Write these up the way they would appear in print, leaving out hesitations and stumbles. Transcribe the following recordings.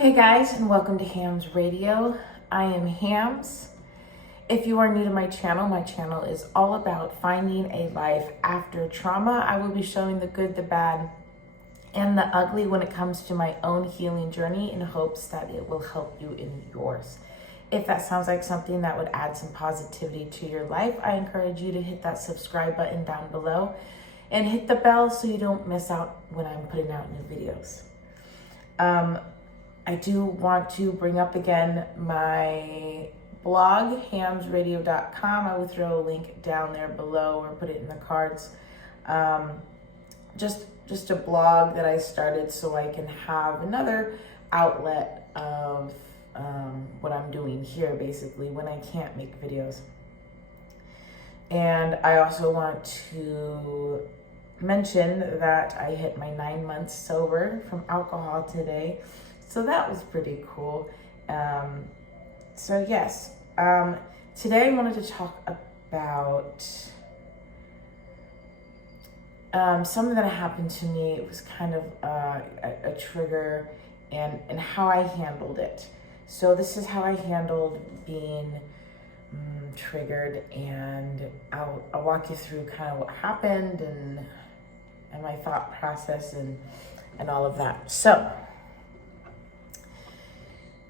Hey guys, and welcome to Hams Radio. I am Hams. If you are new to my channel is all about finding a life after trauma. I will be showing the good, the bad, and the ugly when it comes to my own healing journey in hopes that it will help you in yours. If that sounds like something that would add some positivity to your life, I encourage you to hit that subscribe button down below and hit the bell so you don't miss out when I'm putting out new videos. I do want to bring up again my blog, hamsradio.com. I will throw a link down there below or put it in the cards. Just a blog that I started so I can have another outlet of what I'm doing here, basically, when I can't make videos. And I also want to mention that I hit my 9 months sober from alcohol today. So that was pretty cool. So yes, today I wanted to talk about something that happened to me. It was kind of a trigger and how I handled it. So this is how I handled being triggered, and I'll walk you through kind of what happened and my thought process and all of that. So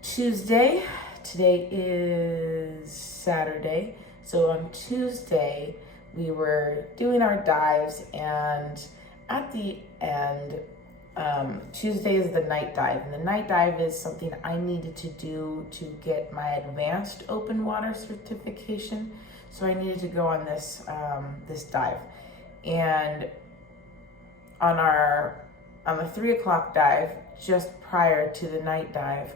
Tuesday, today is Saturday. So on Tuesday, we were doing our dives, and at the end, Tuesday is the night dive. And the night dive is something I needed to do to get my advanced open water certification. So I needed to go on this, this dive. And on the 3 o'clock dive, just prior to the night dive,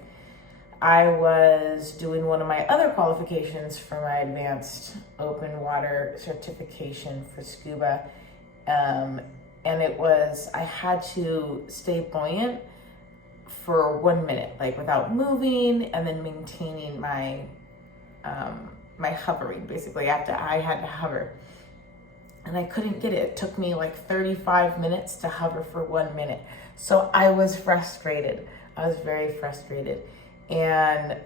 I was doing one of my other qualifications for my advanced open water certification for scuba. And it was, I had to stay buoyant for 1 minute, like without moving, and then maintaining my, my hovering, basically. I had to hover. And I couldn't get it. It took me like 35 minutes to hover for 1 minute. So I was frustrated. I was very frustrated. And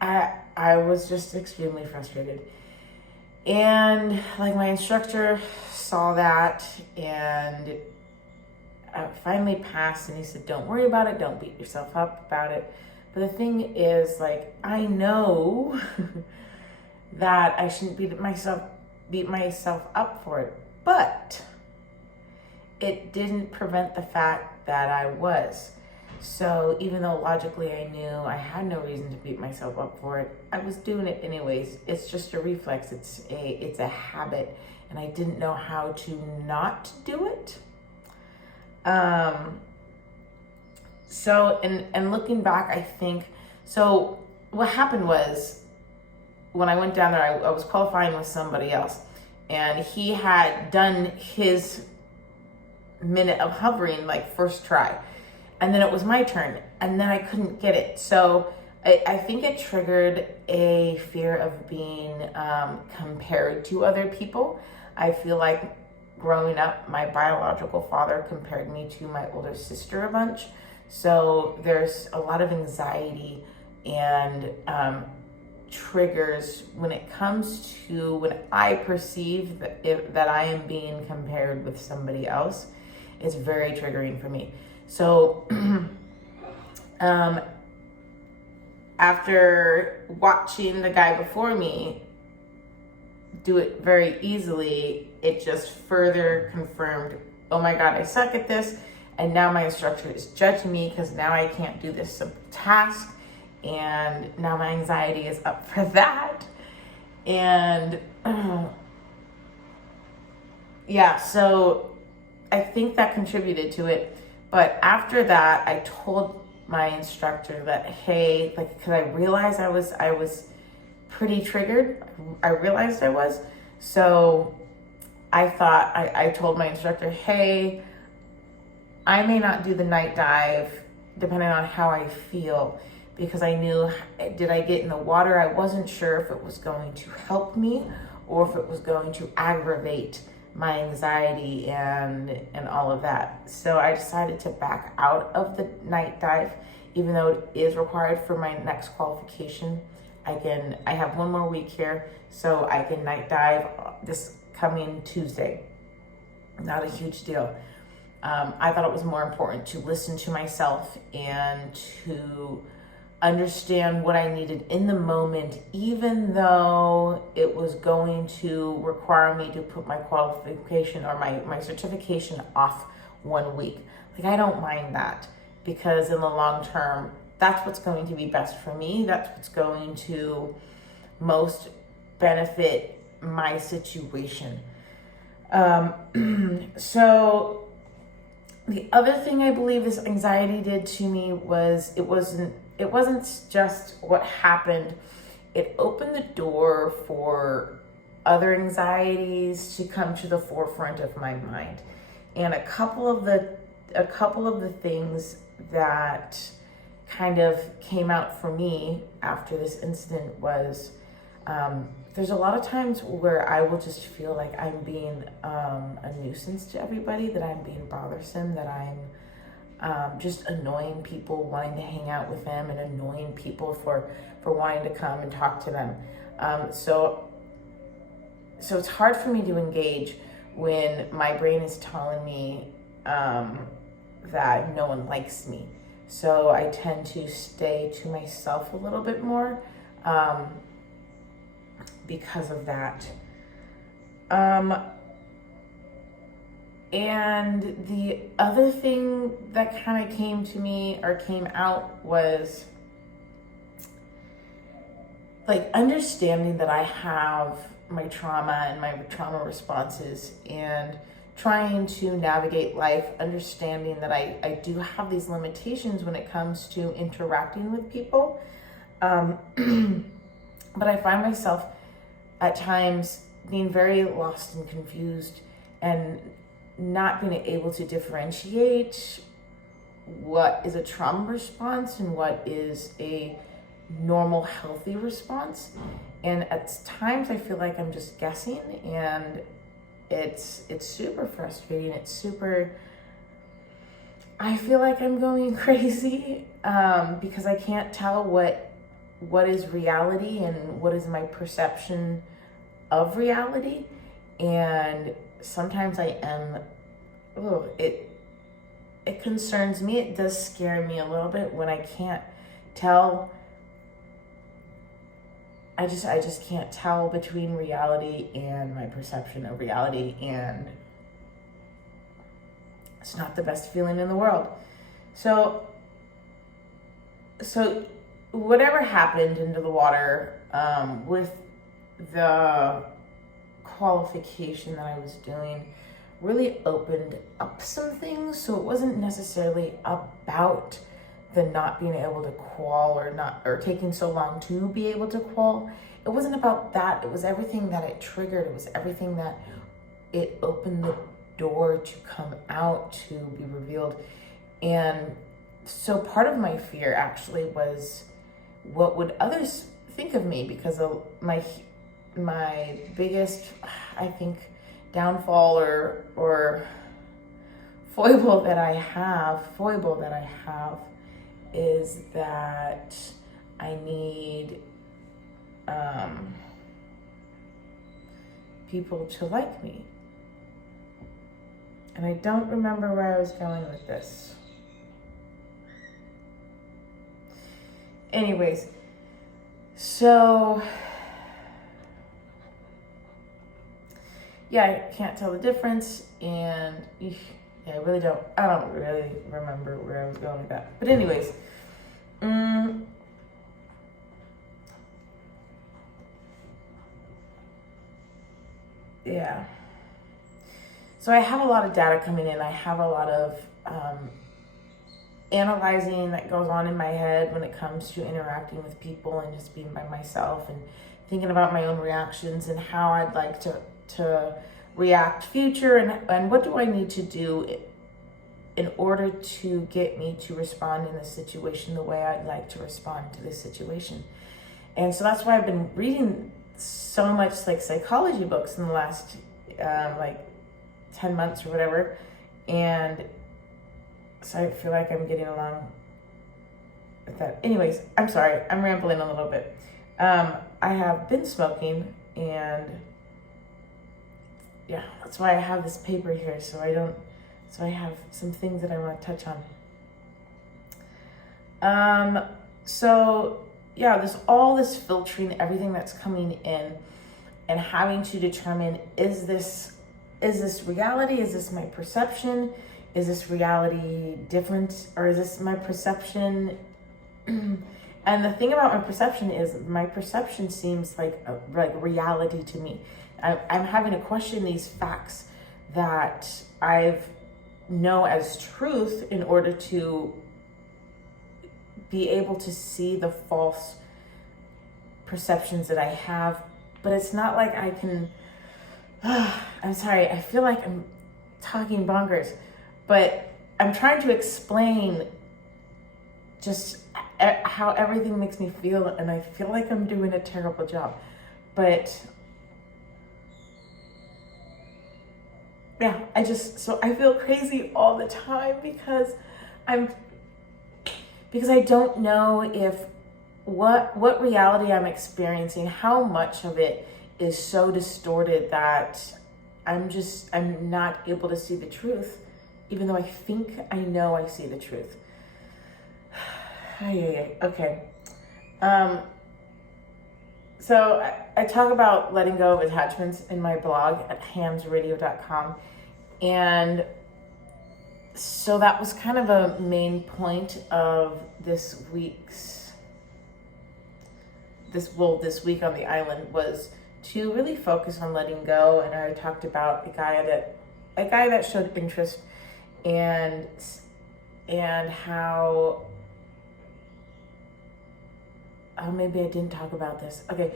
I was just extremely frustrated. And like my instructor saw that and finally passed, and he said, don't worry about it. Don't beat yourself up about it. But the thing is, like, I know that I shouldn't beat myself up for it, but it didn't prevent the fact that I was. So even though logically I knew I had no reason to beat myself up for it, I was doing it anyways. It's just a reflex. It's a habit, and I didn't know how to not do it. So and looking back, I think, so what happened was, when I went down there, I was qualifying with somebody else, and he had done his minute of hovering like first try, and then it was my turn, and then I couldn't get it. So I think it triggered a fear of being compared to other people. I feel like growing up, my biological father compared me to my older sister a bunch. So there's a lot of anxiety and triggers when it comes to when I perceive that I am being compared with somebody else. It's very triggering for me. So after watching the guy before me do it very easily, it just further confirmed, oh my God, I suck at this. And now my instructor is judging me because now I can't do this simple task. And now my anxiety is up for that. And yeah, so I think that contributed to it. But after that, I told my instructor that, hey, like, because I realized I was pretty triggered. I realized I was. So I thought, I told my instructor, hey, I may not do the night dive depending on how I feel, because I knew, did I get in the water? I wasn't sure if it was going to help me or if it was going to aggravate my anxiety and all of that. So I decided to back out of the night dive, even though it is required for my next qualification. I have one more week here, so I can night dive this coming Tuesday. Not a huge deal. I thought it was more important to listen to myself and to understand what I needed in the moment, even though it was going to require me to put my qualification or my certification off 1 week. Like, I don't mind that, because in the long term, that's what's going to be best for me. That's what's going to most benefit my situation. So the other thing I believe this anxiety did to me was it wasn't just what happened. It opened the door for other anxieties to come to the forefront of my mind. And a couple of the things that kind of came out for me after this incident was, there's a lot of times where I will just feel like I'm being a nuisance to everybody, that I'm being bothersome, that I'm just annoying people, wanting to hang out with them, and annoying people for wanting to come and talk to them. So it's hard for me to engage when my brain is telling me that no one likes me. So I tend to stay to myself a little bit more because of that. And the other thing that kind of came out was like understanding that I have my trauma and my trauma responses, and trying to navigate life, understanding that I do have these limitations when it comes to interacting with people. But I find myself at times being very lost and confused, and not being able to differentiate what is a trauma response and what is a normal, healthy response. And at times I feel like I'm just guessing, and it's super frustrating. I feel like I'm going crazy because I can't tell what is reality and what is my perception of reality. And sometimes I am, it concerns me. It does scare me a little bit when I can't tell. I just can't tell between reality and my perception of reality, and it's not the best feeling in the world. So whatever happened into the water with the qualification that I was doing really opened up some things. So it wasn't necessarily about the not being able to qual, or taking so long to be able to qual. It wasn't about that. It was everything that it triggered. It was everything that it opened the door to come out, to be revealed. And so part of my fear actually was, what would others think of me? Because of my biggest, I think, downfall or foible that I have is that I need people to like me. And I don't remember where I was going with this. Anyways, so yeah, I can't tell the difference, and yeah, I don't really remember where I was going with that. But anyways, yeah. So I have a lot of data coming in. I have a lot of analyzing that goes on in my head when it comes to interacting with people and just being by myself, and thinking about my own reactions and how I'd like to react future, and what do I need to do in order to get me to respond in this situation the way I'd like to respond to this situation. And so that's why I've been reading so much like psychology books in the last 10 months or whatever. And so I feel like I'm getting along with that. Anyways, I'm sorry, I'm rambling a little bit. I have been smoking, and yeah, that's why I have this paper here, so I have some things that I want to touch on. So yeah, all this filtering, everything that's coming in, and having to determine, is this reality? Is this my perception? Is this reality different, or is this my perception? And the thing about my perception is, my perception seems like reality to me. I'm having to question these facts that I know as truth in order to be able to see the false perceptions that I have. But it's not like I can, I'm sorry, I feel like I'm talking bonkers, but I'm trying to explain just how everything makes me feel, and I feel like I'm doing a terrible job. But yeah, I feel crazy all the time because I don't know if what reality I'm experiencing, how much of it is so distorted that I'm not able to see the truth, even though I think I know I see the truth. Okay. So I talk about letting go of attachments in my blog at hamsradio.com. And so that was kind of a main point of this week on the island, was to really focus on letting go. And I talked about a guy that showed interest, and how, oh, maybe I didn't talk about this. Okay.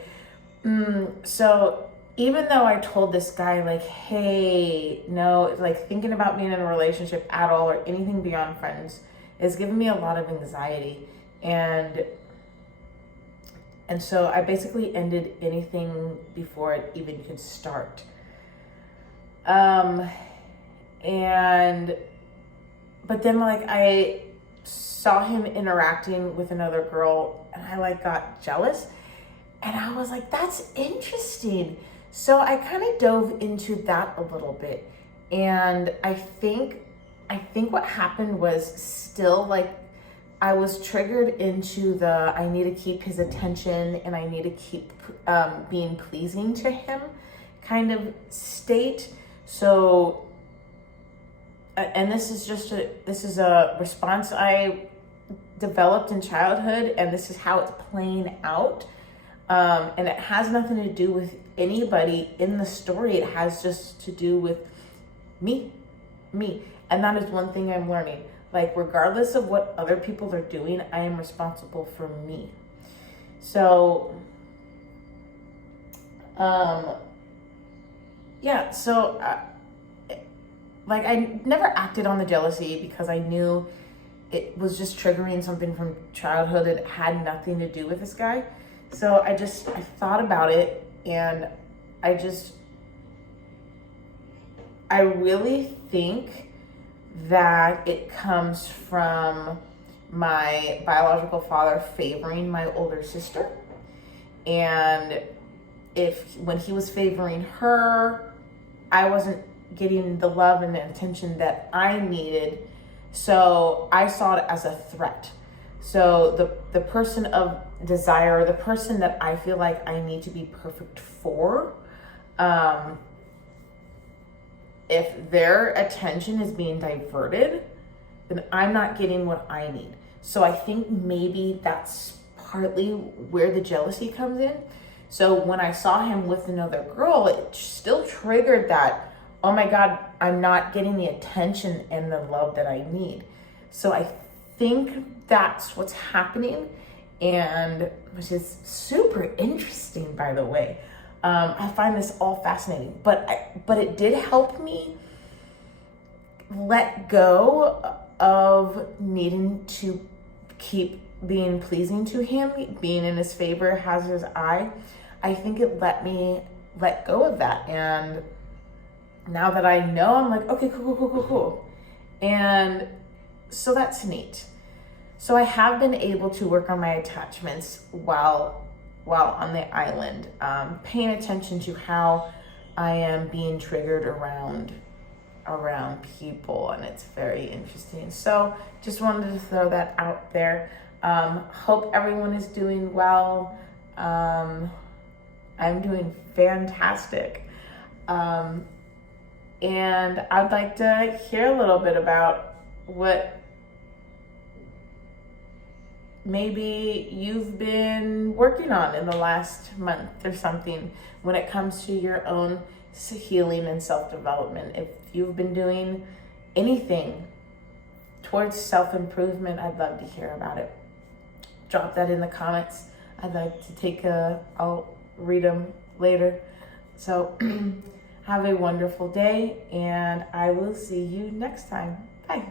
So even though I told this guy, like, hey, no, like, thinking about being in a relationship at all or anything beyond friends is giving me a lot of anxiety. And so I basically ended anything before it even could start. But then, like, I saw him interacting with another girl, and I, like, got jealous, and I was like, that's interesting. So I kind of dove into that a little bit, and I think what happened was still, like, I was triggered into the I need to keep his attention and I need to keep being pleasing to him kind of state. So, and this is a response I developed in childhood, and this is how it's playing out. And it has nothing to do with anybody in the story. It has just to do with me. And that is one thing I'm learning. Like, regardless of what other people are doing, I am responsible for me. So, like, I never acted on the jealousy because I knew it was just triggering something from childhood. It had nothing to do with this guy. So I thought about it, and I really think that it comes from my biological father favoring my older sister. And when he was favoring her, I wasn't getting the love and the attention that I needed. So I saw it as a threat. So the person of desire, the person that I feel like I need to be perfect for, if their attention is being diverted, then I'm not getting what I need. So I think maybe that's partly where the jealousy comes in. So when I saw him with another girl, it still triggered that, oh my God, I'm not getting the attention and the love that I need. So I think that's what's happening, and which is super interesting, by the way. I find this all fascinating, but it did help me let go of needing to keep being pleasing to him, being in his favor, has his eye. I think it let me let go of that, and now that I know, I'm like, okay, cool. And so that's neat. So I have been able to work on my attachments while on the island, paying attention to how I am being triggered around people, and it's very interesting. So just wanted to throw that out there. Hope everyone is doing well. I'm doing fantastic. And I'd like to hear a little bit about what maybe you've been working on in the last month or something when it comes to your own healing and self-development. If you've been doing anything towards self-improvement, I'd love to hear about it. Drop that in the comments. I'd like to I'll read them later. So have a wonderful day, and I will see you next time. Bye.